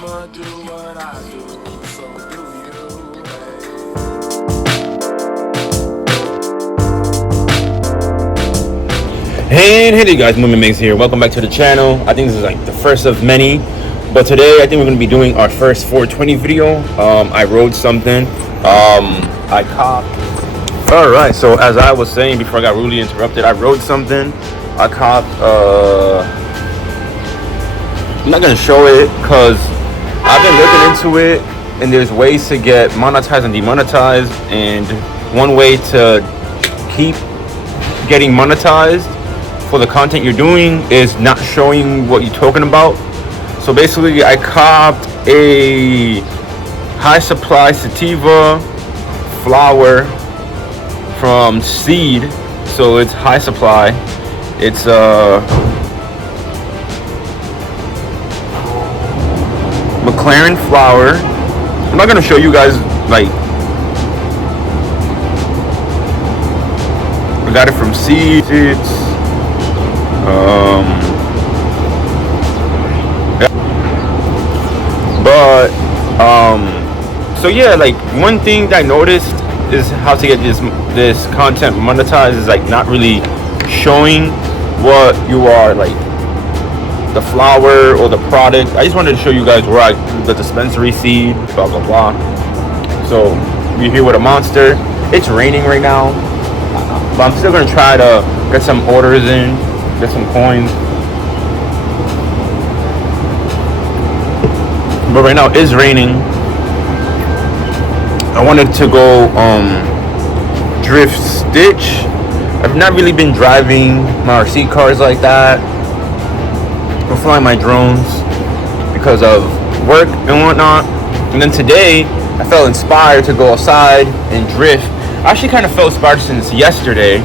I'ma do what I do, so do you, Hey, hey guys, Movement Mix here. Welcome back to the channel. I think this is like the first of many, but today I think we're gonna be doing our first 420 video. I rode something. I copped. All right. So as I was saying before I got rudely interrupted, I rode something. I copped. I'm not gonna show it because I've been looking into it, and there's ways to get monetized and demonetized, and one way to keep getting monetized for the content you're doing is not showing what you're talking about. So basically I copped a high supply sativa flower from Seed. So it's high supply. It's McLaren flower. I'm not gonna show you guys like I got it from Seed. But so yeah, like one thing that I noticed is how to get this content monetized is like not really showing what you are, like the flower or the product. I just wanted to show you guys where the dispensary seed, blah blah blah. So we're here with a monster. It's raining right now, but I'm still gonna try to get some orders in, get some coins. But right now it's raining. I wanted to go drift stitch. I've not really been driving my RC cars like that or flying my drones because of work and whatnot. And then today I felt inspired to go outside and drift. I actually kind of felt inspired since yesterday,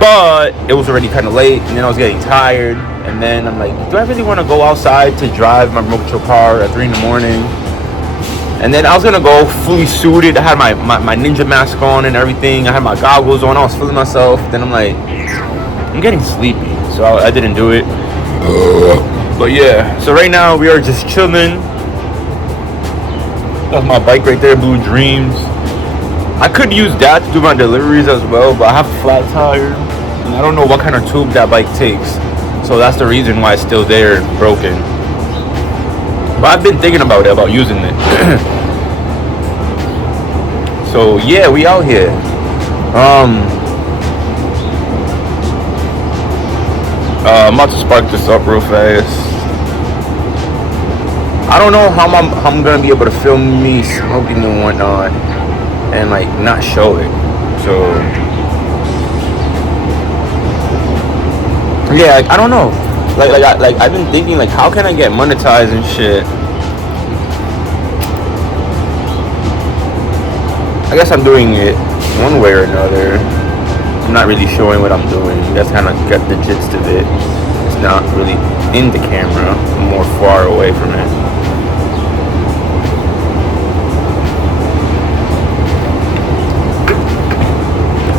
but it was already kind of late, and then I was getting tired. And then I'm like, do I really want to go outside to drive my remote control car at 3 in the morning? And then I was gonna go fully suited. I had my ninja mask on and everything. I had my goggles on. I was feeling myself. Then I'm like, I'm getting sleepy, so I didn't do it. But yeah, so right now we are just chilling. That's my bike right there, Blue Dreams. I could use that to do my deliveries as well, but I have a flat tire, and I don't know what kind of tube that bike takes. So that's the reason why it's still there, broken. But I've been thinking about it, about using it. So yeah, we out here. I'm about to spark this up real fast. I don't know how I'm gonna be able to film me smoking and whatnot, and like not show it. So yeah, like, I don't know. Like I've been thinking, like, how can I get monetized and shit? I guess I'm doing it one way or another. I'm not really showing what I'm doing. That's kind of got the gist of it. It's not really in the camera. I'm more far away from it.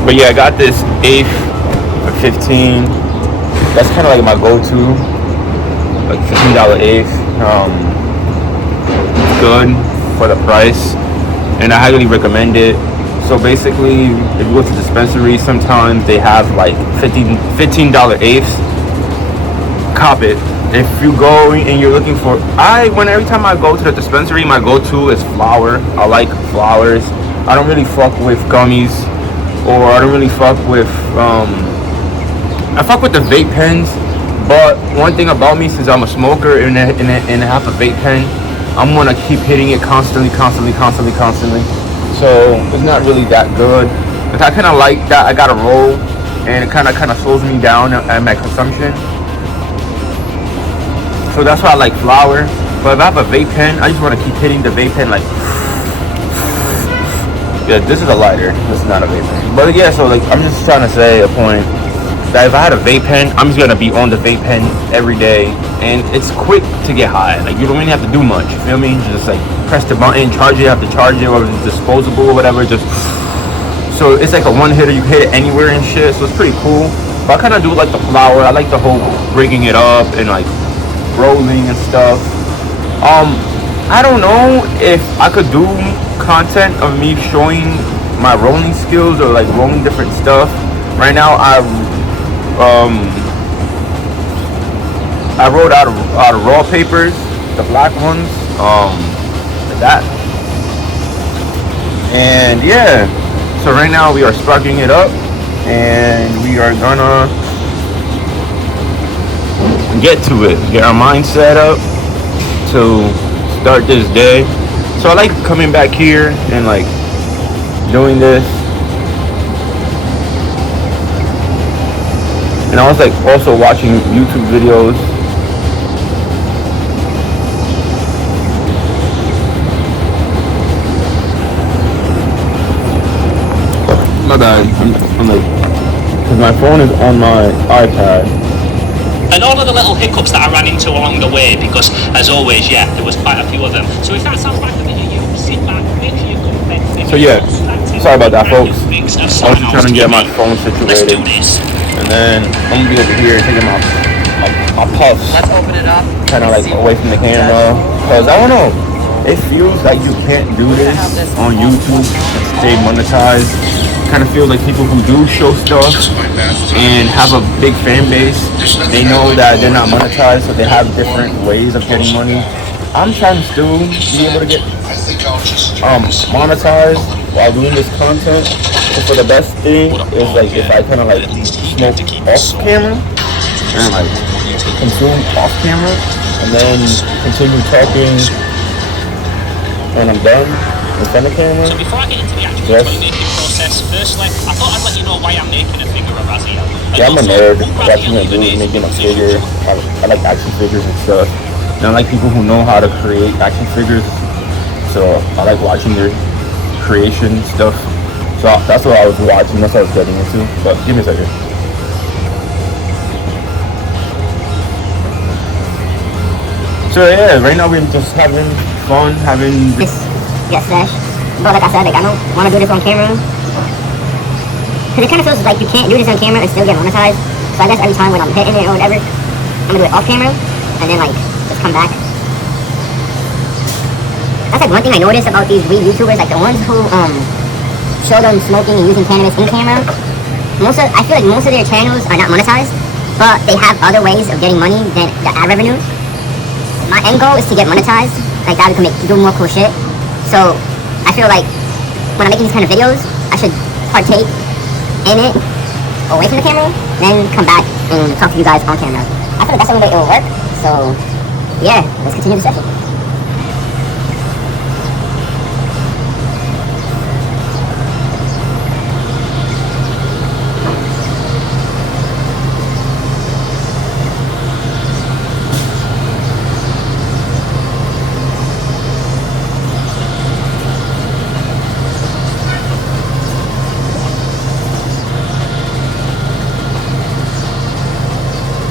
But yeah, I got this eighth for 15. That's kind of like my go-to, like $15 eighth. It's good for the price, and I highly recommend it. So basically, if you go to dispensaries, sometimes they have like $15 eighths. Cop it. If you go and you're looking for, every time I go to the dispensary, my go-to is flower. I like flowers. I don't really fuck with gummies, or I don't really fuck with I fuck with the vape pens. But one thing about me, since I'm a smoker and I have a vape pen, I'm gonna keep hitting it constantly. So it's not really that good. But I kind of like that. I got a roll, and it kind of slows me down at my consumption. So that's why I like flower. But if I have a vape pen, I just want to keep hitting the vape pen like. Yeah, this is a lighter. This is not a vape pen. But yeah, so like I'm just trying to say a point that if I had a vape pen, I'm just gonna be on the vape pen every day, and it's quick to get high. Like you don't really have to do much. You feel me? Just like press the button, charge it. Have to charge it, or if it's disposable or whatever. Just so it's like a one hitter. You hit it anywhere and shit. So it's pretty cool. But I kind of do like the flower. I like the whole breaking it up and like rolling and stuff. I don't know if I could do content of me showing my rolling skills or like rolling different stuff. Right now, I rolled out of raw papers, the black ones, like that, and yeah. So right now we are sparking it up, and we are gonna get to it, get our mind set up to start this day. So I like coming back here and like doing this. And I was like also watching YouTube videos. My bad. I'm like, because my phone is on my iPad. And all of the little hiccups that I ran into along the way, because as always, yeah, there was quite a few of them. So if that sounds like a bit of you, sit back, make sure you're comfy. So yeah, sorry about that, folks. I was was just trying to get my phone situated. Let's do this. And then I'm gonna be over here taking my puffs. Let's open it up. Kind of like away from the camera, cause I don't know. It feels like you can't do this on YouTube and stay monetized. Kind of feels like people who do show stuff and have a big fan base, they know that they're not monetized, so they have different ways of getting money. I'm trying to still be able to get monetized while doing this content. So for the best thing is like if I kind of like smoke off camera and like consume off camera and then continue talking when I'm done in front of camera. So before I get into the actual toy making process, firstly, I thought I'd let you know why I'm making a figure of Raziel. Yeah, I'm a nerd. Watching a dude making a figure. I like action figures and stuff. And I like people who know how to create action figures. So I like watching their creation stuff. So that's what I was watching. That's what I was getting into. But give me a second. So yeah, right now we're just having fun, having this get slashed. But like I said, like I don't want to do this on camera. Cause it kind of feels like you can't do this on camera and still get monetized. So I guess every time when I'm hitting it or whatever, I'm gonna do it off camera and then like just come back. That's like one thing I noticed about these weed YouTubers, like the ones who show them smoking and using cannabis in camera. I feel like most of their channels are not monetized, but they have other ways of getting money than the ad revenue. My end goal is to get monetized, like that we can do more cool shit. So I feel like when I'm making these kind of videos, I should partake in it away from the camera, then come back and talk to you guys on camera. I feel like that's the only way it will work. So yeah, let's continue the session.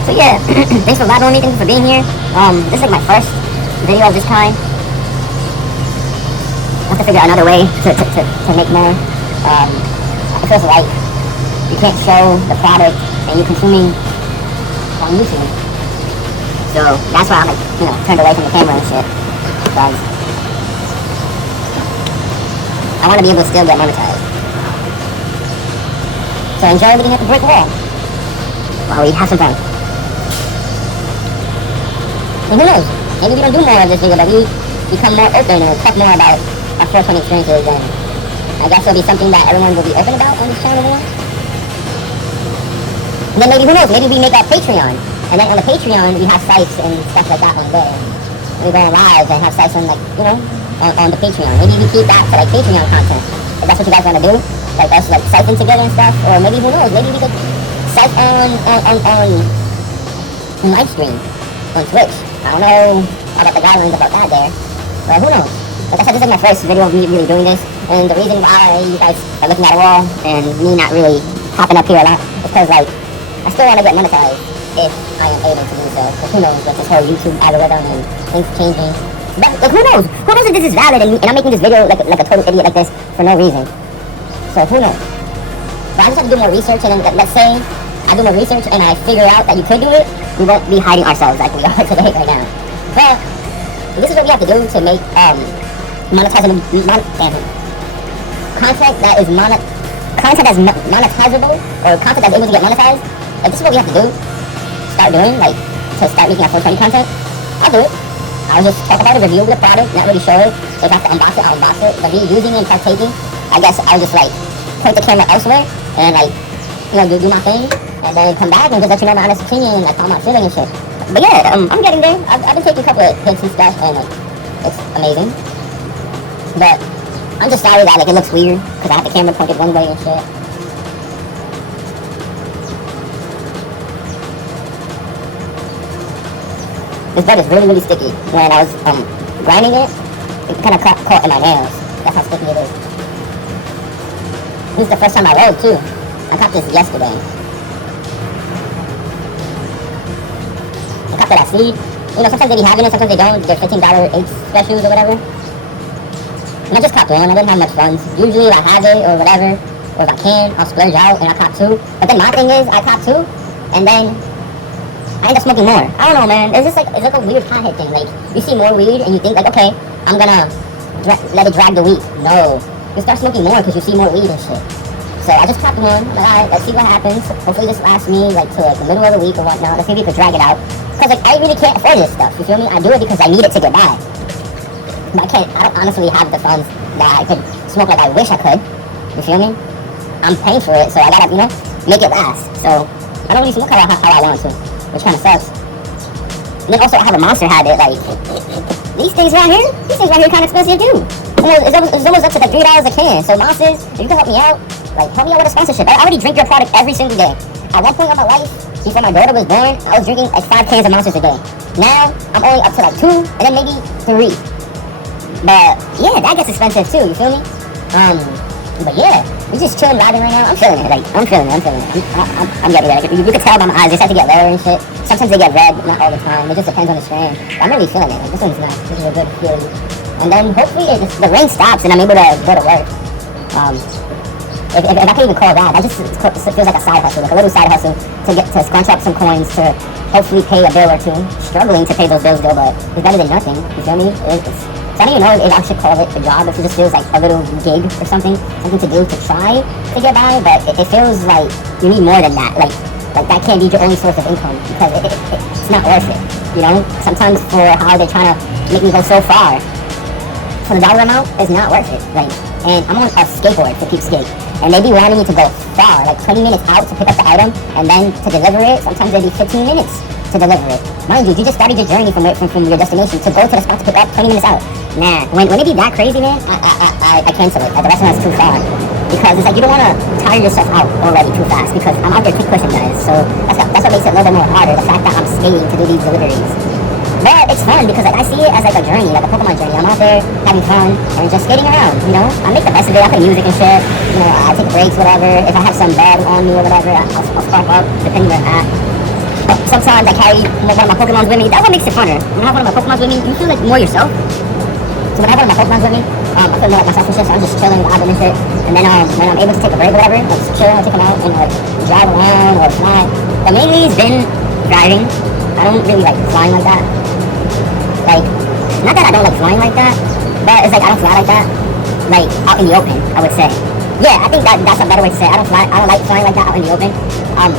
So yeah, thanks for vibing with me, thank you for being here. This is like my first video of this kind. I have to figure out another way to make more. It feels like you can't show the product and you're consuming on YouTube. So that's why I'm like, turned away from the camera and shit. Because I want to be able to still get monetized. So enjoy looking at the brick wall while we have some fun. And who knows, maybe we don't do more of this video, but we become more open and talk more about our 420 experiences, and I guess it'll be something that everyone will be open about on this channel more. And then maybe, who knows, maybe we make our Patreon, and then on the Patreon we have sites and stuff like that on there. And we go on live and have sites on like, on the Patreon. Maybe we keep that for like Patreon content, if that's what you guys want to do, like us like siphing together and stuff, or maybe, who knows, maybe we could site on live stream on Twitch. I don't know about the guidelines about that there, but who knows. Like I said, this is my first video of me really doing this, and the reason why you guys are looking at a wall and me not really popping up here a lot is because, like, I still want to get monetized if I am able to do so. Because who knows with this whole YouTube algorithm and things changing. But like, who knows? Who knows if this is valid and I'm making this video like a total idiot like this for no reason. So who knows? But I just have to do more research, and then let's say I do more research and I figure out that you could do it, we won't be hiding ourselves like we are today right now. But this is what we have to do to make monetizable content that is monetizable, or content that's able to get monetized. Like, this is what we have to do. Start doing, like, to start making our 420 content. I'll do it. I'll just talk about it, review the product, not really show it. If I have to unbox it, I'll unbox it. But me using it and partaking, I guess I'll just, like, point the camera elsewhere and, like, you know, do my thing, and then come back and just let you know my honest opinion, like, how I'm feeling and shit. But yeah, I'm getting there. I've been taking a couple of hits and stuff, and, like, it's amazing. But I'm just sorry that, like, it looks weird because I have the camera pointed one way and shit. This bread is really, really sticky. When I was grinding it, it kind of caught in my nails. That's how sticky it is. This is the first time I rolled too. I caught this yesterday. I caught that seed. You know, sometimes they be having it, sometimes they don't. They're $15 8 specials or whatever. And I just copped one. I didn't have much funds. Usually if I have it or whatever, or if I can, I'll splurge out and I'll cop 2. But then my thing is, I cop 2, and then I end up smoking more. I don't know, man. It's just like, it's like a weird pothead thing. Like, you see more weed and you think, like, okay, I'm gonna let it drag the weed. No. You start smoking more because you see more weed and shit. So I just popped one. Alright, let's see what happens. Hopefully this lasts me, like, to, like, the middle of the week or whatnot. Let's see if we can drag it out. Because, like, I really can't afford this stuff. You feel me? I do it because I need it to get by. But I don't honestly have the funds that I could smoke like I wish I could. You feel me? I'm paying for it, so I gotta, you know, make it last. So I don't really smoke how I want to, which kind of sucks. And then also I have a monster habit, like, these things right here kind of expensive too. It's almost up to like $3 a can. So monsters, if you can help me out, like, help me out with a sponsorship. I already drink your product every single day. At one point in my life, before my daughter was born, I was drinking like 5 cans of monsters a day. Now I'm only up to like 2, and then maybe 3. But yeah, that gets expensive too, you feel me? But yeah, we're just chilling, vibing right now. I'm feeling it, like, I'm feeling it. I'm getting it. You can tell by my eyes, they start to get lower and shit. Sometimes they get red, not all the time. It just depends on the strain. I'm really feeling it. Like, this one's nice. This is a good feeling. And then hopefully the rain stops and I'm able to go to work. If I can even call that just feels like a side hustle, like a little side hustle to scrunch up some coins to hopefully pay a bill or 2. Struggling to pay those bills still, but it's better than nothing. You feel me? So I don't even know if I should call it a job, if it just feels like a little gig or something to do to try to get by, but it feels like you need more than that. Like that can't be your only source of income, because it's not worth it, you know? Sometimes for how they're trying to make me go so far, for the dollar amount, it's not worth it. Like, and I'm on a skateboard to keep skate, and they be wanting me to go far, like 20 minutes out to pick up the item, and then to deliver it, sometimes they be 15 minutes to deliver it. Mind you, you just started your journey from your destination to go to the spot to pick up 20 minutes out. Nah, when it be that crazy, man, I cancel it. The restaurant's too far. Because it's like, you don't want to tire yourself out already too fast, because I'm out there keep pushing, guys. So that's what makes it a little bit more harder, the fact that I'm skating to do these deliveries. But it's fun because, like, I see it as like a journey, like a Pokemon journey. I'm out there having fun and just skating around, you know? I make the best of it. I play music and shit. You know, I take breaks, whatever. If I have some bad on me or whatever, I'll spark up, depending where I'm at. Sometimes I carry one of my Pokemons with me. That's what makes it funner. When I have one of my Pokemons with me, you feel like more yourself. So when I have one of my Pokemons with me, I feel more like myself and shit. So I'm just chilling, vibing and shit. And then when I'm able to take a break or whatever, like, chill, I'll take them out and like drive around or fly. But mainly it's been driving. I don't really like flying like that. Like, not that I don't like flying like that, but it's like I don't fly like that, like out in the open, I would say. Yeah, I think that's a better way to say it. I don't like flying like that out in the open.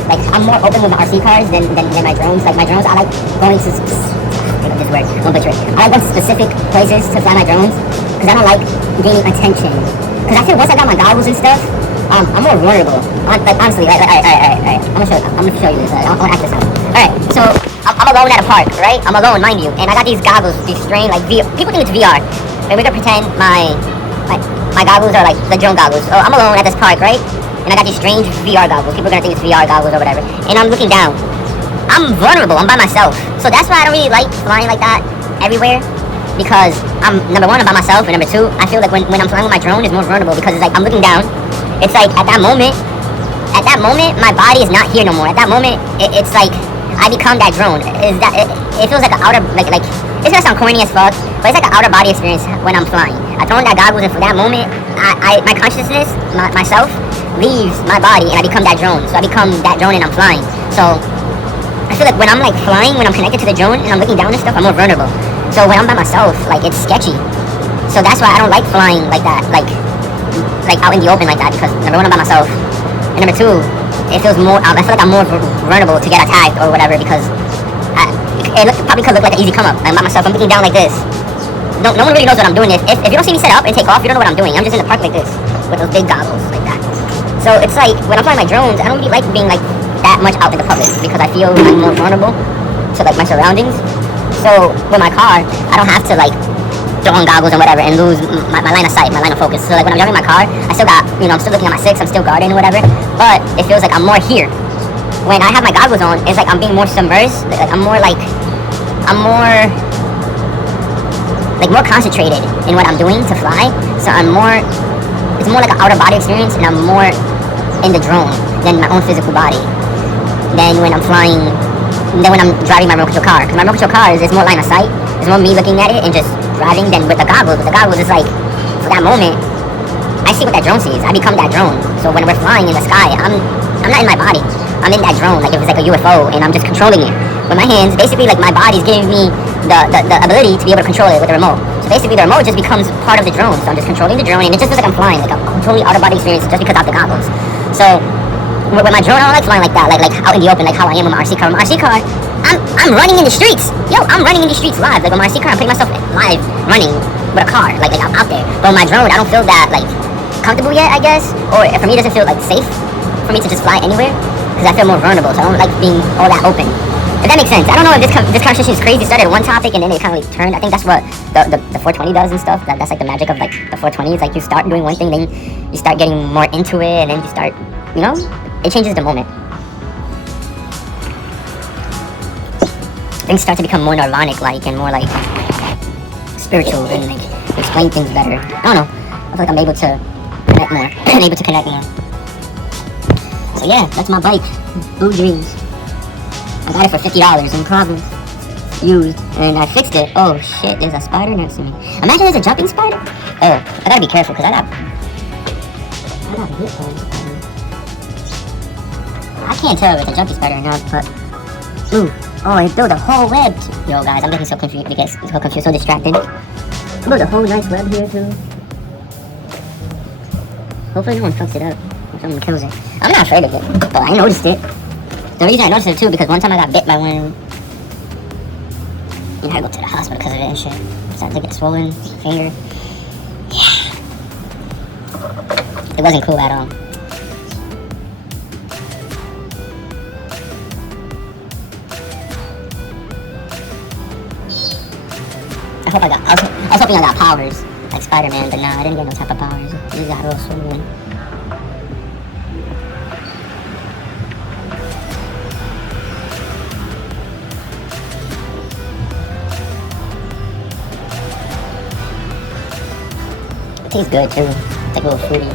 Like, I'm more open with my RC cars than my drones. Like, my drones, I like going to this word, don't butcher it. I like going to specific places to fly my drones, because I don't like gaining attention. Because I feel once I got my goggles and stuff, I'm more vulnerable. Like, honestly, alright. I'm gonna show you this. I'll act this out. Alright, so I'm alone at a park, right? I'm alone, mind you, and I got these goggles, these strange, like, people think it's VR, and we're gonna pretend my goggles are like the drone goggles. So I'm alone at this park, right? And I got these strange VR goggles. People are gonna think it's VR goggles or whatever. And I'm looking down. I'm vulnerable. I'm by myself. So that's why I don't really like flying like that everywhere. Because number 1, I'm by myself, and number 2, I feel like when I'm flying with my drone, it's more vulnerable, because it's like I'm looking down. It's like at that moment, my body is not here no more. At that moment, it's like I become that drone. It feels like an outer, like it's gonna sound corny as fuck, but it's like an outer body experience when I'm flying. I throw in that goggles, and for that moment, my consciousness, myself, leaves my body, and I become that drone. So I become that drone, and I'm flying. So I feel like when I'm like flying, when I'm connected to the drone, and I'm looking down and stuff, I'm more vulnerable. So when I'm by myself, like, it's sketchy. So that's why I don't like flying like that, like out in the open like that, because number one, I'm by myself, and number two, it feels more, I feel like I'm more vulnerable to get attacked or whatever, because probably could look like an easy come up. I'm by myself, I'm looking down like this. No one really knows what I'm doing. If you don't see me set up and take off, you don't know what I'm doing. I'm just in the park like this, with those big goggles like that. So it's like, when I'm flying my drones, I don't really like being like that much out in the public, because I feel I'm more vulnerable to like my surroundings. So with my car, I don't have to like throw on goggles and whatever and lose my line of sight, my line of focus. So like when I'm driving my car, I still got, I'm still looking at my six, I'm still guarding or whatever, but it feels like I'm more here. When I have my goggles on, it's like I'm being more submersed, like I'm more concentrated in what I'm doing to fly. So it's more like an outer body experience, and I'm more in the drone than my own physical body. Then when I'm driving my remote control car, because my remote control car is more line of sight. It's more me looking at it and just driving than with the goggles. With the goggles, it's like, for that moment, I see what that drone sees. I become that drone. So when we're flying in the sky, I'm not in my body. I'm in that drone, like if it's like a UFO, and I'm just controlling it. With my hands, basically, like my body's giving me the ability to be able to control it with the remote. So basically, the remote just becomes part of the drone. So I'm just controlling the drone, and it just feels like I'm flying, like a totally out-of-body experience just because I have the goggles. So with my drone, I don't like flying like that, like out in the open, like how I am with my RC car. With my RC car, I'm running in the streets. Yo, I'm running in the streets live. Like with my RC car, I'm putting myself live running with a car, like I'm out there. But with my drone, I don't feel that like comfortable yet, I guess. Or for me, it doesn't feel like safe for me to just fly anywhere, because I feel more vulnerable. So I don't like being all that open. If that makes sense. I don't know if this conversation is crazy. It started at one topic and then it kind of like turned. I think that's what the 420 does and stuff. That's like the magic of like the 420. It's like you start doing one thing, then you start getting more into it, and then you start, it changes the moment. Things start to become more nirvanic-like and more like spiritual, and like explain things better. I don't know. I feel like I'm able to connect more. I'm able to connect more. So yeah, that's my bike. Blue Dreams. I got it for $50 in Providence. Used. And I fixed it. Oh shit, there's a spider next to me. Imagine there's a jumping spider. Oh, I gotta be careful because I got hit by a spider. I can't tell if it's a jumping spider or not, but ooh. Oh, it built a whole web. Yo guys, I'm getting so confused, so distracted. It built a whole nice web here too. Hopefully no one fucks it up. If someone kills it. I'm not afraid of it, but I noticed it. The reason I noticed it too, because one time I got bit by one. I had to go to the hospital because of it and shit. Started to get swollen, finger. Yeah. It wasn't cool at all. I was hoping I got powers, like Spider-Man, but nah, I didn't get no type of powers. I just got real swollen. It tastes good too. It's like a little fruity.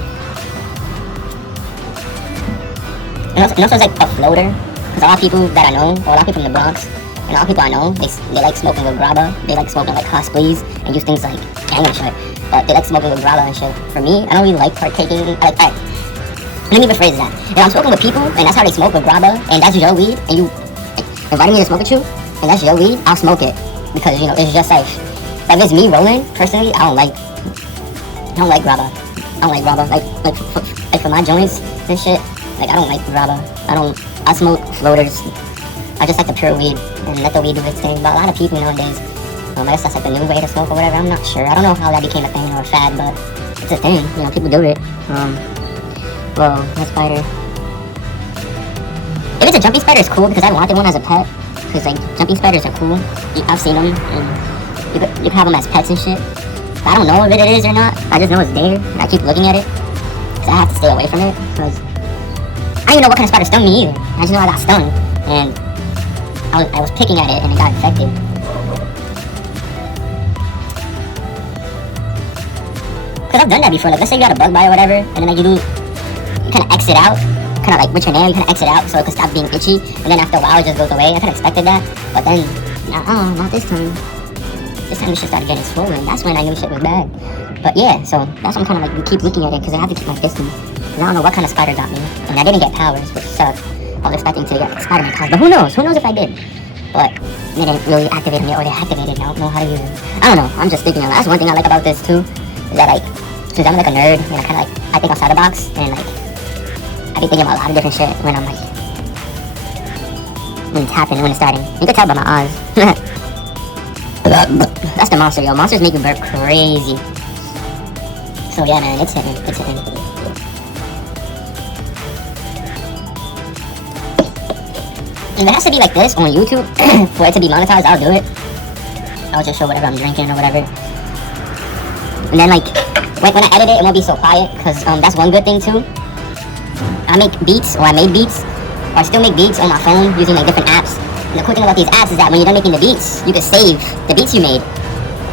And also it's like a floater, because a lot of people that I know, or a lot of people in the Bronx, and a lot of people I know, they like smoking with grabba. They like smoking like hot splees and use things like gang and shit. But they like smoking with grabba and shit. For me, I don't really like partaking. Let me rephrase that. If I'm smoking with people and that's how they smoke with grabba, and that's your weed, and you inviting me to smoke with you, and that's your weed, I'll smoke it, because it's just like if it's me rolling personally, I don't like grabba. I don't like grabba. Like for my joints and shit, like I don't like grabba. I smoke floaters. I just like the pure weed and let the weed do its thing. But a lot of people nowadays, I guess that's like the new way to smoke or whatever. I'm not sure. I don't know how that became a thing or a fad, but it's a thing. People do it. Whoa, that spider. If it's a jumping spider, it's cool because I wanted one as a pet. Because like jumping spiders are cool. I've seen them, and you can have them as pets and shit. But I don't know if it is or not. I just know it's there, and I keep looking at it because I have to stay away from it. Because I didn't know what kind of spider stung me either. I just know I got stung, and I was picking at it and it got infected. Because I've done that before. Like, let's say you got a bug bite or whatever, and then like you kind of exit out, kind of like with your nail, you kind of exit out so it could stop being itchy, and then after a while it just goes away. I kind of expected that, but then, not this time. This time the shit started getting swollen. That's when I knew shit was bad. But yeah, so that's why I'm kind of like, we keep looking at it because I have to keep my distance. Because I don't know what kind of spider got me. And I didn't get powers, which sucked. I was expecting to get Spider-Man powers, but who knows? Who knows if I did? but they didn't really activate them yet, or they activated and I don't know how to use them. I don't know, I'm just thinking. That's one thing I like about this too, is that like, since I'm like a nerd, and I kind of like, I think outside the box, and like, I be thinking about a lot of different shit when I'm like, when it's happening, when it's starting. You can tell by my eyes. That's the monster, yo. Monsters make you burp crazy. So yeah, man, it's hitting, it's hitting. If it has to be like this on YouTube for it to be monetized, I'll do it. I'll just show whatever I'm drinking or whatever. And then like, when I edit it, it won't be so quiet, because that's one good thing too. I make beats, or I made beats, or I still make beats on my phone using like different apps. And the cool thing about these apps is that when you're done making the beats, you can save the beats you made,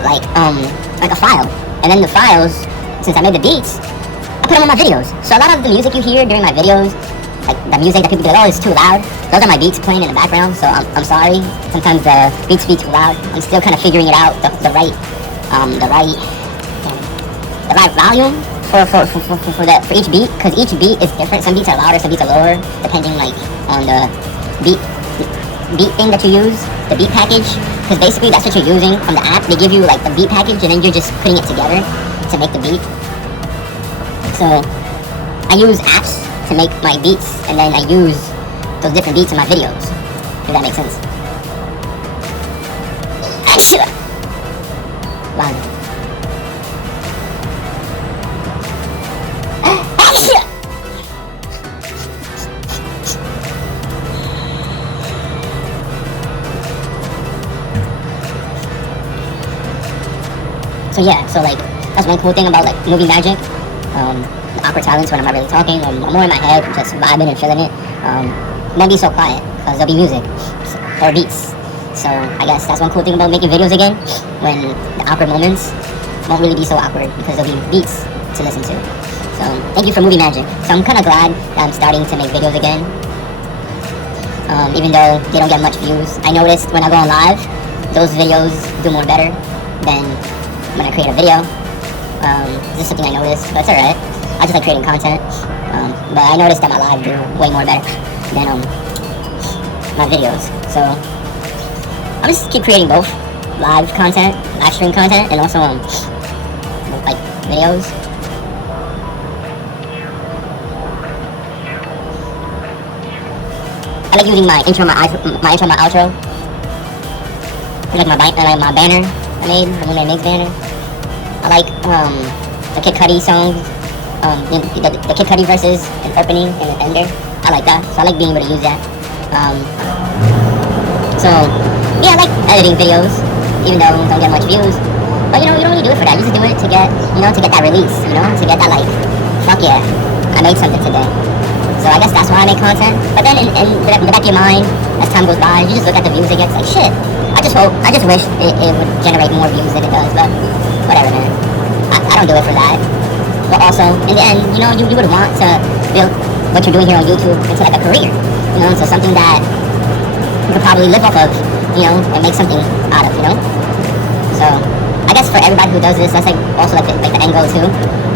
like a file. And then the files, since I made the beats, I put them on my videos. So a lot of the music you hear during my videos, like the music that people be like, oh, it's too loud, those are my beats playing in the background. So I'm sorry, sometimes the beats be too loud. I'm still kind of figuring it out, the right volume for each beat, because each beat is different. Some beats are louder, some beats are lower, depending like on the beat thing that you use, the beat package. Because basically that's what you're using from the app. They give you like the beat package, and then you're just putting it together to make the beat. So I use apps to make my beats, and then I use those different beats in my videos, if that makes sense. Wow. So yeah, so like, that's one cool thing about like movie magic. The awkward silence when I'm not really talking, I'm more in my head, just vibing and feeling it. Won't be so quiet, because there'll be music, or beats. So I guess that's one cool thing about making videos again, when the awkward moments won't really be so awkward, because there'll be beats to listen to. So thank you for movie magic. So I'm kind of glad that I'm starting to make videos again, even though they don't get much views. I noticed when I go on live, those videos do more better than when I create a video. This is something I noticed, but it's alright. I just like creating content. But I noticed that my live do way more better than my videos. So I'll just keep creating both live content, live stream content, and also like videos. I like using my intro, my intro, my outro. Like my banner I made, the Moon Man Mix banner. I like the Kid Cudi songs, the Kid Cudi verses and opening and the ender. I like that, so I like being able to use that. So yeah, I like editing videos, even though don't get much views. But you know, you don't really do it for that. You just do it to get, to get that release, to get that like, fuck yeah, I made something today. So I guess that's why I make content. But then in the back of your mind, as time goes by, you just look at the views it gets, like shit. I just wish it would generate more views than it does, but whatever, man. I don't do it for that. But also, in the end, you would want to build what you're doing here on YouTube into like a career, so something that you could probably live off of, and make something out of, So I guess for everybody who does this, that's like also like the end goal too,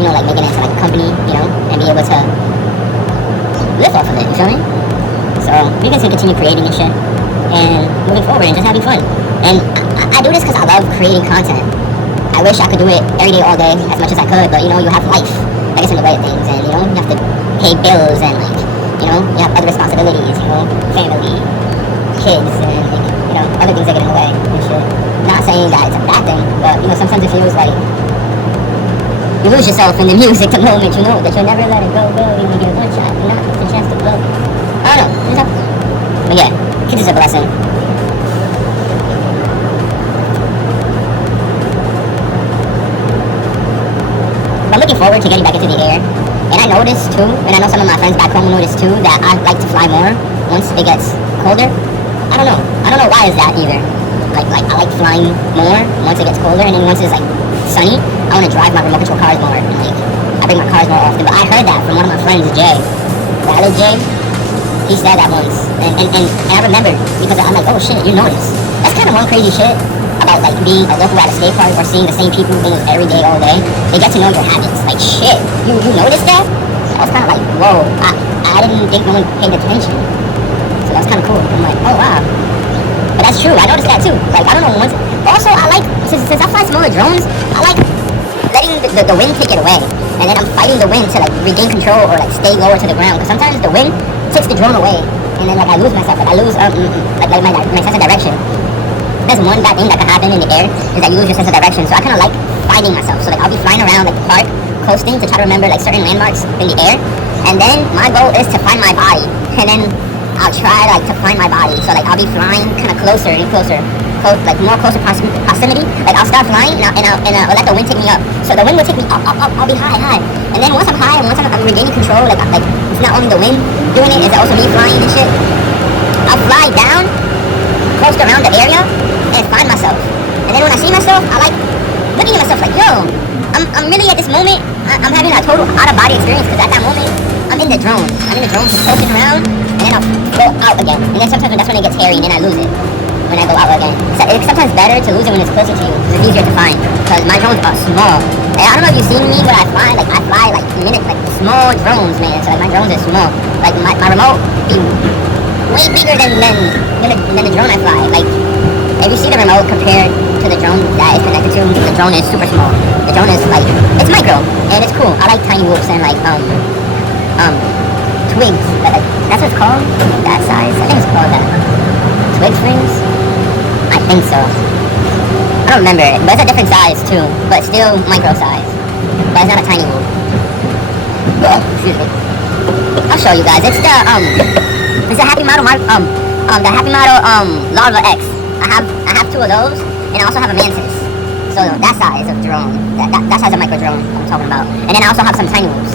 like making it into like a company, and be able to live off of it, you feel me? So we can continue creating and shit, and moving forward and just having fun. And I do this because I love creating content. I wish I could do it every day, all day, as much as I could, but you have life that gets in the way of things, and you have to pay bills, and like, you have other responsibilities, family, kids, and other things that get in the way and shit. Not saying that it's a bad thing, but sometimes it feels like you lose yourself in the music the moment that you'll never let it go, you get one shot, not a chance to blow. I don't know, but yeah, kids is a blessing. I'm looking forward to getting back into the air, and I noticed too, and I know some of my friends back home noticed too, that I like to fly more once it gets colder. I don't know why is that either. Like I like flying more once it gets colder, and then once it's like sunny, I want to drive my remote control cars more, and like I bring my cars more often. But I heard that from one of my friends, Jay, Valid Jay. He said that once, and I remembered, because I'm like, oh shit, you noticed. That's kind of one crazy shit about like being a local at a skate park or seeing the same people almost every day, all day. They get to know your habits. Like shit, you noticed that? So I was kind of like, whoa, I didn't think no one paid attention. So that's kind of cool. I'm like, oh wow. But But that's true. I noticed that too. Like, I don't know, once. But also, I like, since I fly smaller drones, I like letting the wind take it away. And then I'm fighting the wind to like regain control or like stay lower to the ground. Because sometimes the wind takes the drone away. And then like I lose myself. Like I lose my sense of direction. There's one bad thing that can happen in the air is that you lose your sense of direction. So I kind of like finding myself. So like I'll be flying around like the park, coasting to try to remember like certain landmarks in the air. And then my goal is to find my body. And then I'll try like to find my body. So like I'll be flying kind of closer and closer. Like more closer proximity. Like I'll start flying and I'll let the wind take me up. So the wind will take me up. I'll be high. And then once I'm high and once I'm regaining control, like it's not only the wind doing it, it's also me flying and shit. I'll fly down, coast around the area, and find myself. And then when I see myself, I like looking at myself like, yo, I'm really at this moment. I'm having a total out of body experience because at that moment I'm in the drone. Just coasting around, and then I'll go out again. And then sometimes that's when it gets hairy, and then I lose it. When I go out again. It's sometimes better to lose it when it's closer to you, because it's easier to find. Because my drones are small. And I don't know if you've seen me when I fly like small drones, man. So like my drones are small. Like my remote be way bigger than the drone I fly. Like if you see the remote compared to the drone that it's connected to, the drone is super small. The drone is like, it's micro, and it's cool. I like tiny whoops and like twigs. That's what it's called? That size? I think it's called that. Twig frames? I think so. I don't remember it, but it's a different size too. But still micro size. But it's not a tiny one. Oh, excuse me. I'll show you guys. It's the Happy Model the Happy Model Larva X. I have two of those, and I also have a Mantis. So that size of drone, that size of micro drone I'm talking about. And then I also have some tiny ones.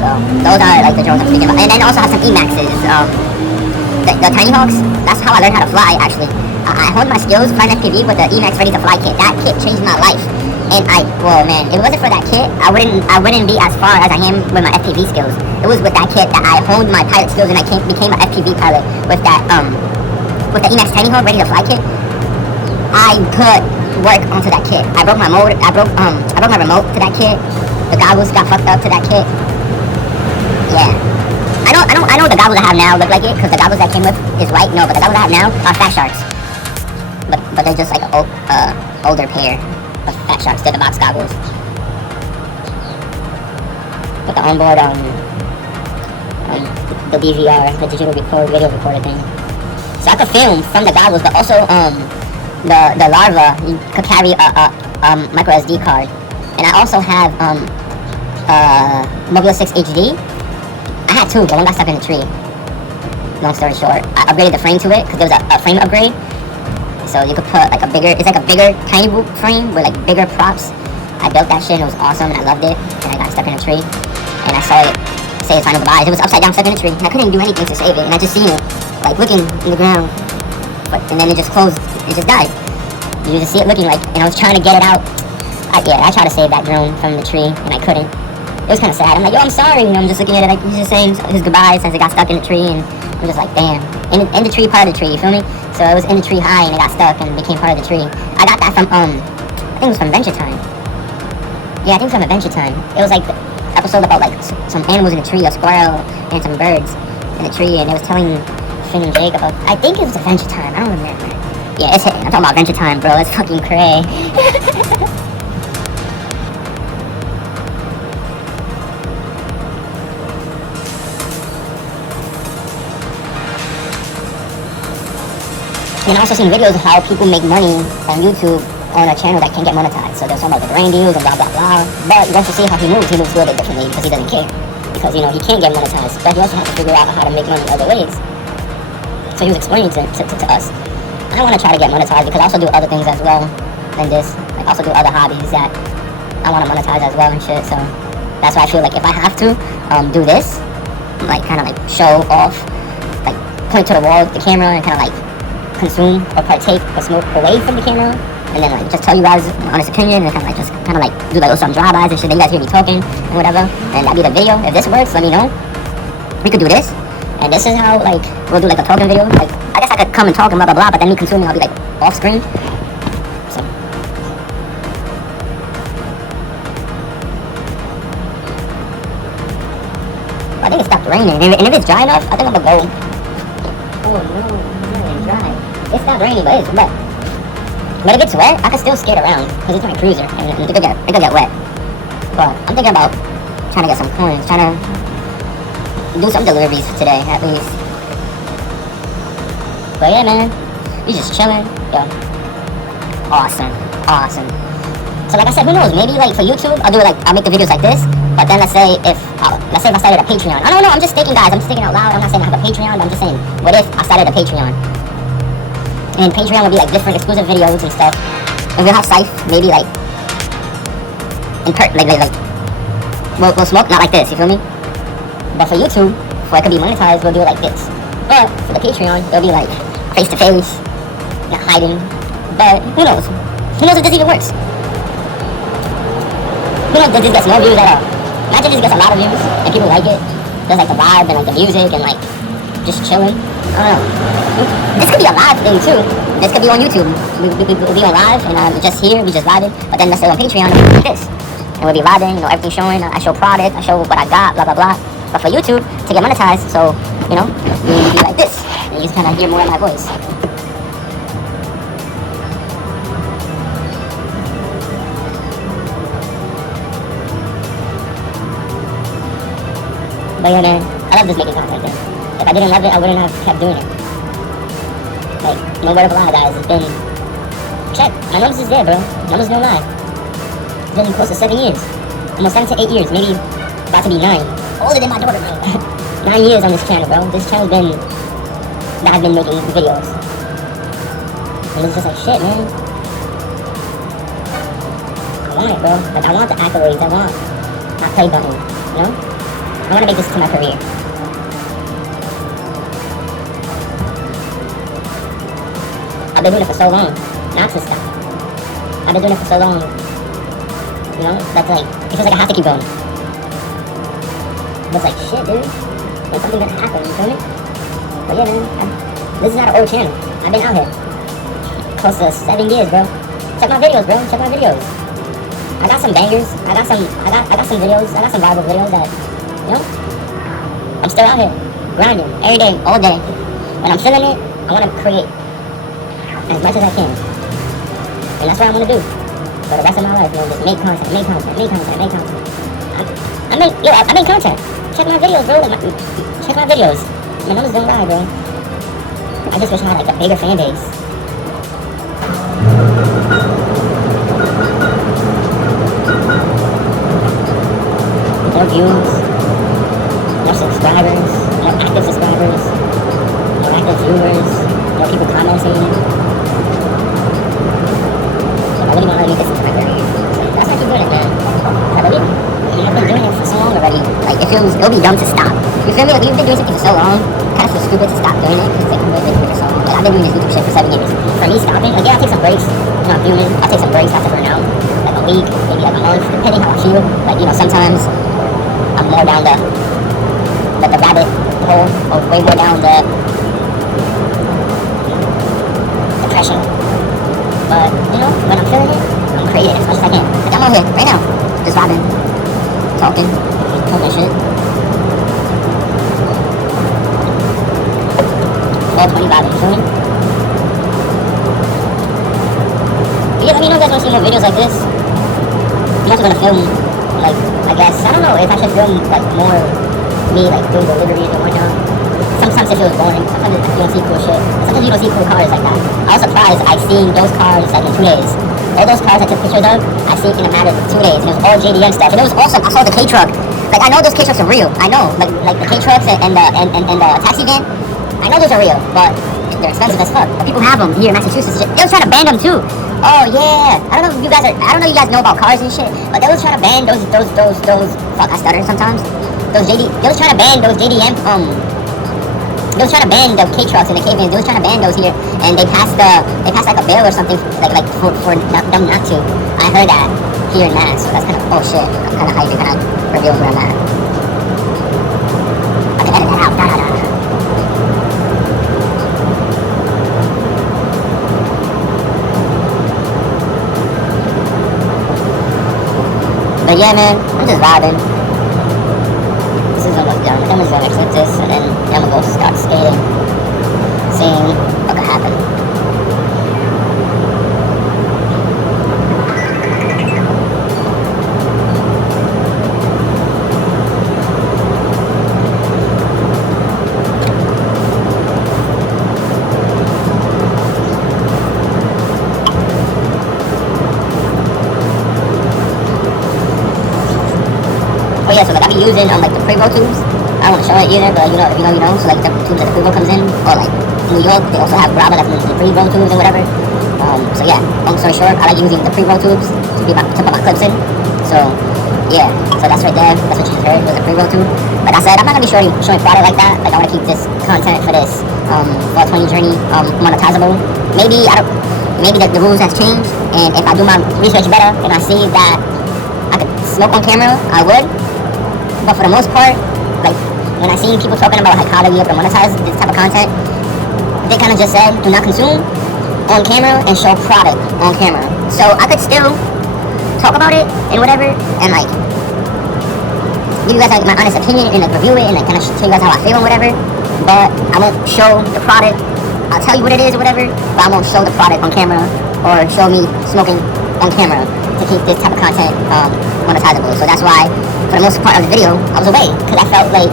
So those are like the drones I'm speaking about. And then I also have some E-Maxes. The Tiny Hawks, that's how I learned how to fly, actually. I honed my skills flying FPV with the E-Max Ready to Fly kit. That kit changed my life. And whoa man, if it wasn't for that kit, I wouldn't be as far as I am with my FPV skills. It was with that kit that I honed my pilot skills and I became an FPV pilot with that, with the E-Max Tiny Hawk Ready to Fly kit. I put work onto that kit. I broke my motor, I broke my remote to that kit. The goggles got fucked up to that kit. Yeah. I know the goggles I have now look like it, because the goggles that came with is white. No, but the goggles I have now are Fat Sharks. But they're just like an older pair of Fat Sharks. They're the box goggles. With the onboard the DVR, the digital video recorder thing. So I could film from the goggles, but also the Larva, you could carry a micro SD card. And I also have Mobula 6 HD. I had two, but one got stuck in a tree. Long story short, I upgraded the frame to it because there was a frame upgrade. So you could put like it's like a bigger tiny whoop frame with like bigger props. I built that shit and it was awesome and I loved it. And I got stuck in a tree and I saw it say the final goodbyes. It was upside down stuck in a tree and I couldn't do anything to save it. And I just seen it like looking in the ground. And then it just closed. It just died. You just see it looking like, and I was trying to get it out. I tried to save that drone from the tree and I couldn't. It was kind of sad. I'm like, yo, I'm sorry. And I'm just looking at it like he's just saying his goodbyes since it got stuck in the tree. And I'm just like, damn. In the tree part of the tree, you feel me? So it was in the tree high and it got stuck and became part of the tree. I got that from, I think it was from Adventure Time. Yeah, I think it was from Adventure Time. It was like the episode about like some animals in the tree, a squirrel and some birds in the tree. And it was telling Finn and Jake about, I think it was Adventure Time. I don't remember. Yeah, it's hitting. I'm talking about Adventure Time, bro. It's fucking cray. And I also seen videos of how people make money on YouTube on a channel that can't get monetized. So they're talking about the brand deals and blah, blah, blah. But once you see how he moves a little bit differently because he doesn't care. Because, you know, he can't get monetized. But he also has to figure out how to make money other ways. So he was explaining to us. I want to try to get monetized because I also do other things as well than this. I also do other hobbies that I want to monetize as well and shit. So that's why I feel like if I have to do this, like kind of like show off, like point to the wall with the camera and kind of like consume or partake or smoke away from the camera and then like just tell you guys my honest opinion and kind of like do like some drive-bys and shit, then you guys hear me talking and whatever, and that'd be the video. If this works, let me know. We could do this, and this is how like we'll do like a talking video. Like I guess I could come and talk and blah blah blah, but then me consuming, I'll be like off screen. So I think it stopped raining, and if it's dry enough, I think I'm gonna go. Oh no, it's not even dry. It stopped raining, but it's wet. When it gets wet, I can still skate around because it's my cruiser, and it could get wet. But I'm thinking about trying to get some coins, trying to do some deliveries today at least. But yeah, man, we just chilling. Yo, awesome. So like I said, who knows? Maybe like for YouTube, I'll make the videos like this. But then let's say if I started a Patreon. I don't know. I'm just thinking, guys. I'm just thinking out loud. I'm not saying I have a Patreon, but I'm just saying, what if I started a Patreon? And Patreon would be like different exclusive videos and stuff. And we'll have Scythe, maybe like we'll smoke, not like this. You feel me? But for YouTube, for it could be monetized, we'll do it like this. But for the Patreon, it'll be like face to face, not hiding. But who knows? Who knows if this even works? Who knows if this gets no views at all? Imagine this gets a lot of views and people like it. There's like the vibe and like the music and like just chilling. I don't know. This could be a live thing too. This could be on YouTube. We'll be on live and just here, we just vibing. But then let's say on Patreon, it'll be like this. And we'll be vibing, you know, everything showing. I show product, I show what I got, blah, blah, blah. But for YouTube, to get monetized, so, you know, we'll be like this. And you just kind of hear more of my voice. But yeah, man, I love this making content thing. If I didn't love it, I wouldn't have kept doing it. Like, no word of a lie, guys. It's been... Check, my numbers is there, bro. Numbers don't lie. It's been close to 7 years. Almost 7 to 8 years, maybe about to be 9. Older than my daughter, bro. 9 years on this channel, bro. This channel's been... that I've been making videos. And it's just like, shit, man. I want it, bro. Like, I want the accolades. I want that play button, you know? I want to make this to my career. I've been doing it for so long, not to stop. I've been doing it for so long, you know, that's like, it feels like I have to keep going. But it's like, shit, dude, there's something gonna happen, you feel me? But yeah, man, this is not an old channel. I've been out here close to 7 years, bro. Check my videos, bro, check my videos. I got some bangers, I got some videos, I got some viral videos that, you know, I'm still out here, grinding, every day, all day. When I'm feeling it, I want to create as much as I can. And that's what I'm going to do for the rest of my life, you know, just make content. I make content. Check my videos, bro. Check my videos. My numbers don't lie, bro. I just wish I had, like, a bigger fan base. More views. More subscribers, more active subscribers, more active viewers, more people commenting. So I really want to make this into my career. So that's why I keep doing it, man. I've been doing it for so long already. Like, it'll be dumb to stop. You feel me? Like, we've been doing something for so long. It kind of feels stupid to stop doing it because it's like, we've been doing it for so long. Like, I've been doing this YouTube shit for 7 years. For me, stopping, like, yeah, I'll take some breaks. You know, I'm human. I'll take some breaks after burn out. Like a week, maybe like a month, depending how I feel. Like, you know, sometimes I'm more down the rabbit hole, or way more down the depression. But, you know, when I'm feeling it, I'm creating as much as I can. Like, I'm out here, right now, just vibing, talking shit. 12:20 vibing, you feel me? But yeah, let me know if you guys want to see more videos like this. I'm also gonna film, like, I guess, I don't know if I should film, like, more me, like, doing deliveries and whatnot. Sometimes it feels boring. Sometimes you don't see cool shit. Sometimes you don't see cool cars like that. I was surprised I seen those cars, like, in 2 days. All those cars I took pictures of, I seen in a matter of 2 days. And it was all JDM stuff. And it was awesome. I saw the K-Truck. Like, I know those K-Trucks are real. I know. Like the K-Trucks and the taxi van. I know those are real, but they're expensive as fuck. But people have them here in Massachusetts. They was trying to ban them too. Oh yeah. I don't know if you guys know about cars and shit, but they was trying to ban those fuck, I stutter sometimes. They was trying to ban those JDM, they was trying to ban the K-Trucks and the K-Vans. They was trying to ban those here, and they passed like a bill or something, like for them not to. I heard that here in Mass, so that's kind of, oh shit, I'm kind of hyped to kind of reveal where I'm at. I can edit that out, But yeah, man, I'm just vibing. This is almost done. I'm just gonna accept this, and then I'm gonna go start skating, seeing what could happen. But yeah, so like I be using like the pre-roll tubes. I don't want to show it either, but you know, if you know, you know. So like the tubes that the pre-roll comes in, or like New York, they also have Brava that's in the pre-roll tubes and whatever. So yeah, long story short, I like using the pre-roll tubes to put my clips in. So yeah, so that's right there. That's what you just heard was a pre-roll tube. Like I said, I'm not gonna be showing product like that. Like I want to keep this content for this 420 journey monetizable. Maybe maybe the rules has changed, and if I do my research better and I see that I could smoke on camera, I would. But for the most part, like when I see people talking about like how to be able to monetize this type of content, they kind of just said do not consume on camera and show product on camera. So I could still talk about it and whatever, and like give you guys like my honest opinion and like review it and like kind of tell you guys how I feel and whatever. But I won't show the product. I'll tell you what it is or whatever, but I won't show the product on camera or show me smoking on camera to keep this type of content monetizable. So that's why, for the most part of the video, I was away, because I felt like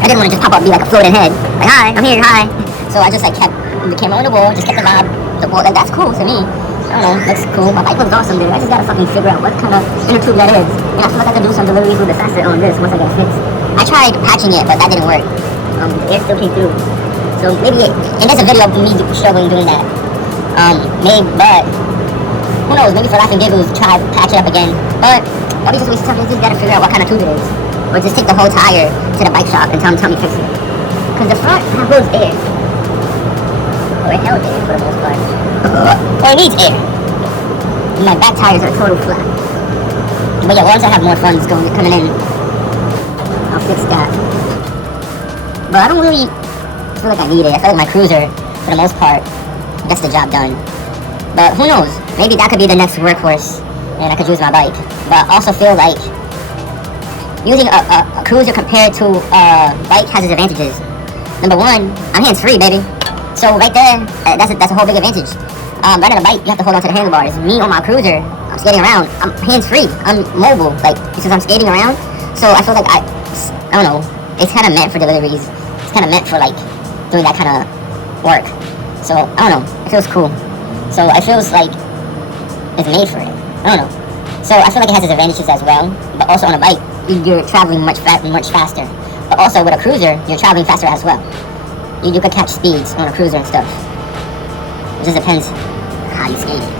I didn't want to just pop up and be like a floating head, like hi, I'm here, hi. So I just like kept the camera on the wall, just kept the vibe, the wall, like that's cool to me. I don't know, looks cool. My bike looks awesome, dude. I just gotta fucking figure out what kind of inner tube that is. And I feel like I could do some deliveries with the facet on this once I get it fixed. I tried patching it, but that didn't work. The air still came through. So maybe and there's a video of me struggling doing that. But who knows? Maybe for laughing giggles, try to patch it up again. But all these just waste of time. You just gotta figure out what kind of tube it is, or just take the whole tire to the bike shop and tell me fix it. Cause the front holds air, or it held air for the most part, or it needs air. And my back tires are total flat. But yeah, once I have more funds coming in, I'll fix that. But I don't really feel like I need it. I feel like my cruiser, for the most part, gets the job done. But who knows? Maybe that could be the next workhorse, and I could use my bike. But I also feel like using a cruiser compared to a bike has its advantages. Number one, I'm hands-free, baby. So right there, that's a whole big advantage. Riding a bike, you have to hold on to the handlebars. Me on my cruiser, I'm skating around. I'm hands-free. I'm mobile, like because I'm skating around. So I feel like I don't know. It's kind of meant for deliveries. It's kind of meant for like doing that kind of work. So I don't know. It feels cool. So it feels like it's made for it. I don't know. So I feel like it has its advantages as well. But also on a bike, you're traveling much faster. But also with a cruiser, you're traveling faster as well. You could catch speeds on a cruiser and stuff. It just depends how you skate it.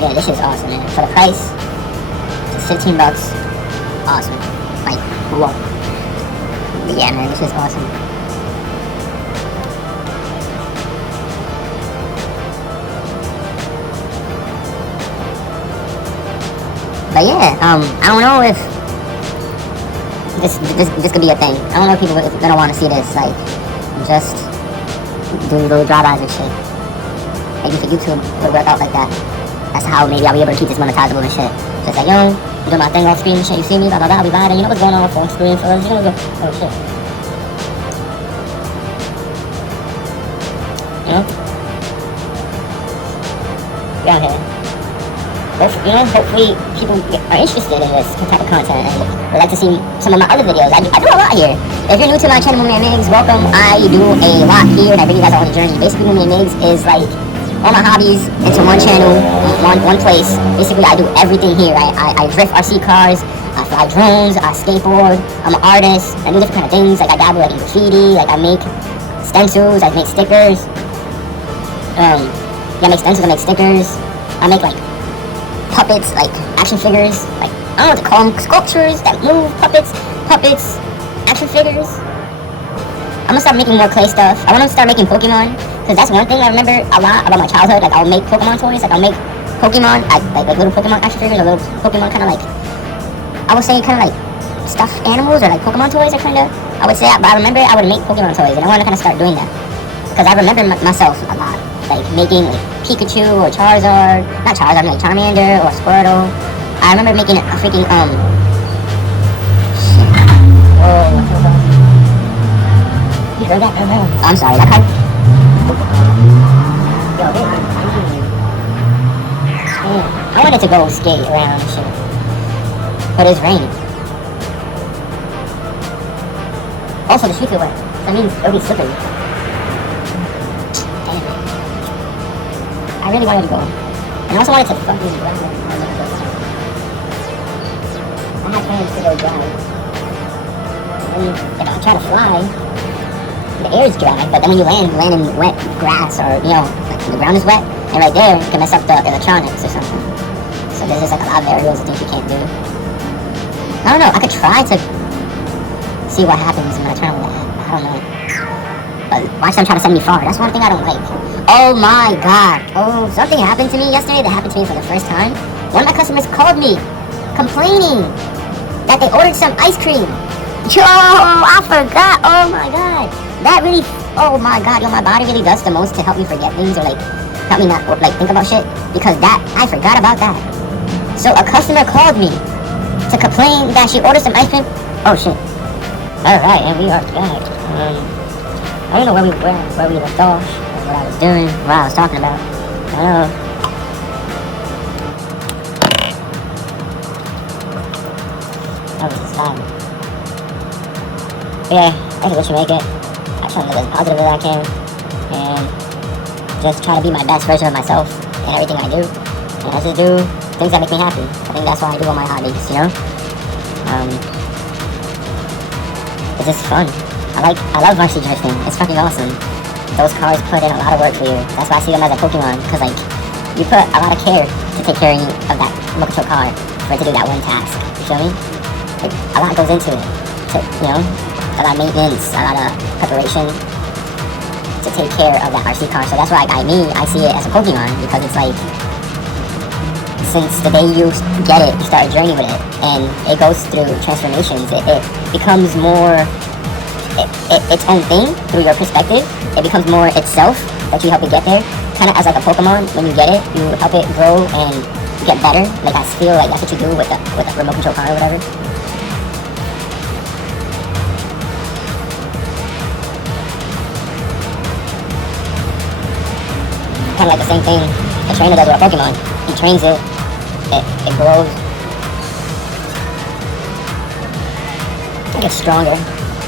Yeah, this shit's awesome, man. For the price, it's $15. Awesome. Like, whoa. Yeah, man, this is awesome. But yeah, I don't know if this could be a thing. I don't know if people are gonna want to see this, like, just doing little drive-bys and shit. Maybe for YouTube, it would work out like that. That's how maybe I'll be able to keep this monetizable and shit. Just like, yo, I'm doing my thing off screen and shit, you see me, blah blah blah, I'll be vibing, you know what's going on on screen for us, you know, oh shit. You know? Down here. You know, hopefully people are interested in this type of content and would like to see some of my other videos. I do a lot here. If you're new to my channel, Moomy and Migs, welcome. I do a lot here and I bring you guys on a journey. Basically, Moomy and Migs is like all my hobbies into one channel, one place. Basically, I do everything here. I drift RC cars, I fly drones, I skateboard, I'm an artist, I do different kind of things. Like I dabble like in graffiti, like I make stencils, I make stickers. I make stencils, I make stickers, I make like puppets, like action figures, like I don't know what to call them, sculptures that move, puppets, action figures. I'm gonna start making more clay stuff. I want to start making Pokemon, because that's one thing I remember a lot about my childhood. Like I'll make Pokemon toys, like I'll make Pokemon, like little Pokemon action figures, or little Pokemon kind of like, I would say kind of like stuffed animals, or like Pokemon toys, or kind of, I would say, but I remember I would make Pokemon toys, and I want to kind of start doing that, because I remember myself a lot. Like making like Pikachu or Charizard, not Charizard, like Charmander or Squirtle. I remember making a freaking shit. Whoa, what's going on? You heard that? I'm sorry, that car. Yo, I wanted to go skate around and shit, but it's raining. Also, the streets are wet. That means it'll be slippery. I really wanted to go. And I also wanted to fucking on my turns to go drive. And if I try to fly, the air is dry, but then when you land in wet grass or, you know, like the ground is wet, and right there, it can mess up the electronics or something. So there's just like a lot of variables of things you can't do. I don't know, I could try to see what happens when I turn on that. I don't know. But watch them try to send me far. That's one thing I don't like. Oh my god. Oh, something happened to me yesterday that happened to me for the first time. One of my customers called me complaining that they ordered some ice cream. Yo, I forgot. Oh my god. That really, oh my god. Yo, my body really does the most to help me forget things or like help me not like think about shit. Because that, I forgot about that. So a customer called me to complain that she ordered some ice cream. Oh shit. Alright, and we are back. I don't know where we left off, or what I was doing, what I was talking about. I don't know. That was just fine. Yeah, I think we should make it. I try to make it as positive as I can, and just try to be my best version of myself in everything I do. And I just do things that make me happy. I think that's why I do all my hobbies, you know? It's just fun. I love RC drifting. It's fucking awesome. Those cars put in a lot of work for you. That's why I see them as a Pokemon, because like you put a lot of care to take care of that remote control car for it to do that one task. You feel me? Like, a lot goes into it. You know, a lot of maintenance, a lot of preparation to take care of that RC car. So that's why I see it as a Pokemon, because it's like since the day you get it, you start a journey with it, and it goes through transformations. It becomes more its own thing through your perspective. It becomes more itself that you help it get there. Kind of as like a Pokemon, when you get it, you help it grow and get better. Like I feel like that's what you do with a remote control car or whatever. Kind of like the same thing a trainer does with a Pokemon. He trains it, it grows, it gets stronger.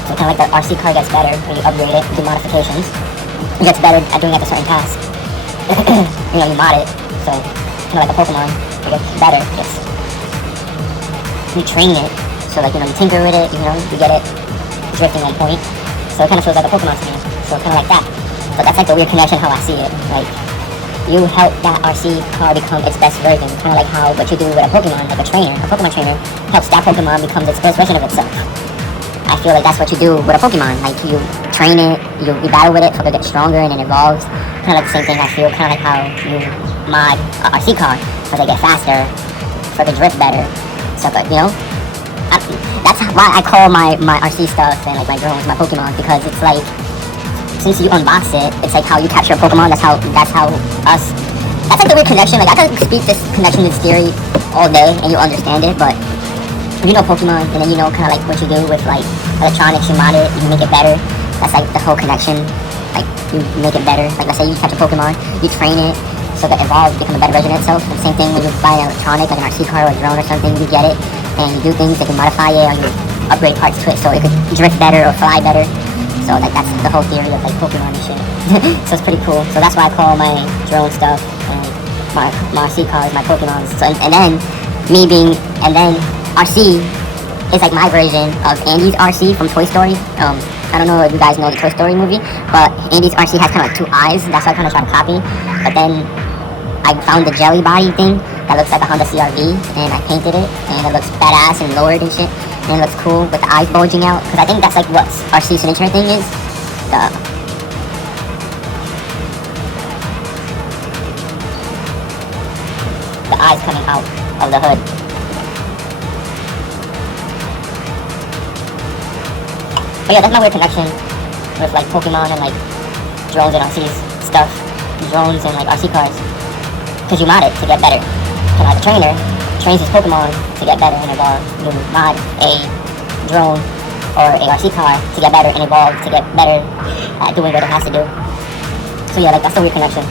So kind of like the RC car gets better when you upgrade it, do modifications. It gets better at doing like a certain task. You know, you mod it. So kind of like a Pokemon, it gets better. You train it. So like, you know, you tinker with it, you know, you get it drifting on point. So it kind of feels like a Pokemon to me. So kind of like that. But that's like the weird connection how I see it. Like, you help that RC car become its best version. Kind of like how what you do with a Pokemon, like a Pokemon trainer, helps that Pokemon become its best version of itself. I feel like that's what you do with a Pokemon. Like, you train it, you battle with it so it gets stronger and it evolves. Kind of like the same thing I feel, kind of like how you mod a RC car so they get faster, so they drift better. So, but, you know, that's why I call my RC stuff and like my drones my Pokemon, because it's like, since you unbox it, it's like how you capture a Pokemon. That's how us. That's like the weird connection. Like, I could speak this connection, this theory all day, and you'll understand it. But if you know Pokemon, and then you know kind of like what you do with like electronics, you mod it, you make it better. That's like the whole connection. Like, you make it better. Like, let's say you catch a Pokemon, you train it so that it evolves, become a better version of itself. And the same thing when you buy an electronic, like an RC car or a drone or something, you get it, and you do things that can modify it, or you upgrade parts to it so it could drift better or fly better. So like that's the whole theory of like Pokemon and shit. So it's pretty cool. So that's why I call my drone stuff and my RC cars my Pokemons. So and then RC is like my version of Andy's RC from Toy Story. I don't know if you guys know the Toy Story movie, but Andy's RC has kind of like two eyes. That's why I kind of try to copy. But then I found the jelly body thing that looks like a Honda CR-V, and I painted it, and it looks badass and lowered and shit. And it looks cool with the eyes bulging out, because I think that's like what RC signature thing is. The eyes coming out of the hood. But yeah, that's my weird connection with like Pokemon and like drones and RCs stuff. Drones and like RC cars. Because you mod it to get better. Kind of like a trainer trains his Pokemon to get better and evolve. You mod a drone or a RC car to get better and evolve to get better at doing what it has to do. So yeah, like that's the weird connection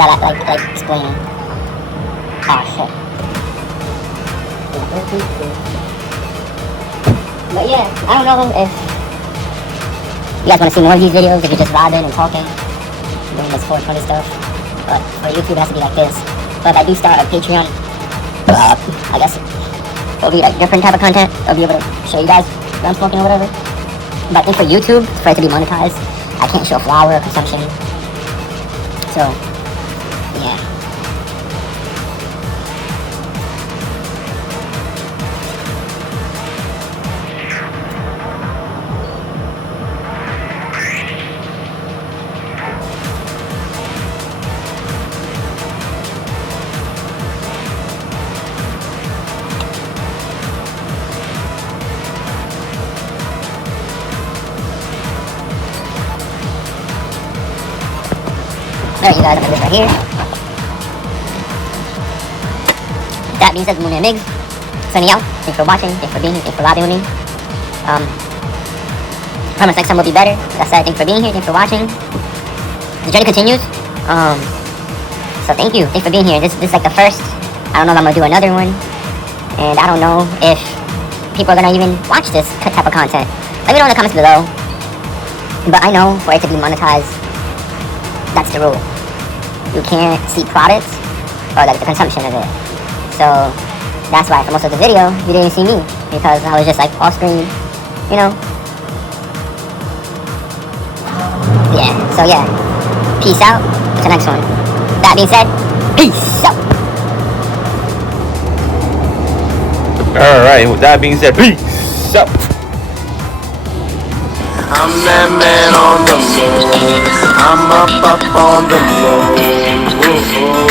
that I like explaining. Ah, shit. But yeah, I don't know if you guys want to see more of these videos, if you're just vibing and talking, doing this 420 stuff. But for YouTube, it has to be like this. But if I do start a Patreon I guess it'll be like different type of content. I'll be able to show you guys what I'm smoking or whatever. But I think for YouTube, for it to be monetized, I can't show flower consumption. So, yeah. Alright, you guys, I'm gonna do this right here. That being said, Moon and Migs, signing out. Thanks for watching, thanks for being here, thanks for vibing with me. Promise next time will be better. Like I said, thanks for being here, thanks for watching. The journey continues. So thank you, thanks for being here. This is like the first. I don't know if I'm gonna do another one. And I don't know if people are gonna even watch this type of content. Let me know in the comments below. But I know for it to be monetized, that's the rule. You can't see products or like the consumption of it. So that's why for most of the video you didn't see me, because I was just like off screen, you know. Yeah, so yeah. Peace out. To the next one. That being said, peace out. Alright, with that being said, peace out. I'm that man on the moon. I'm up on the moon.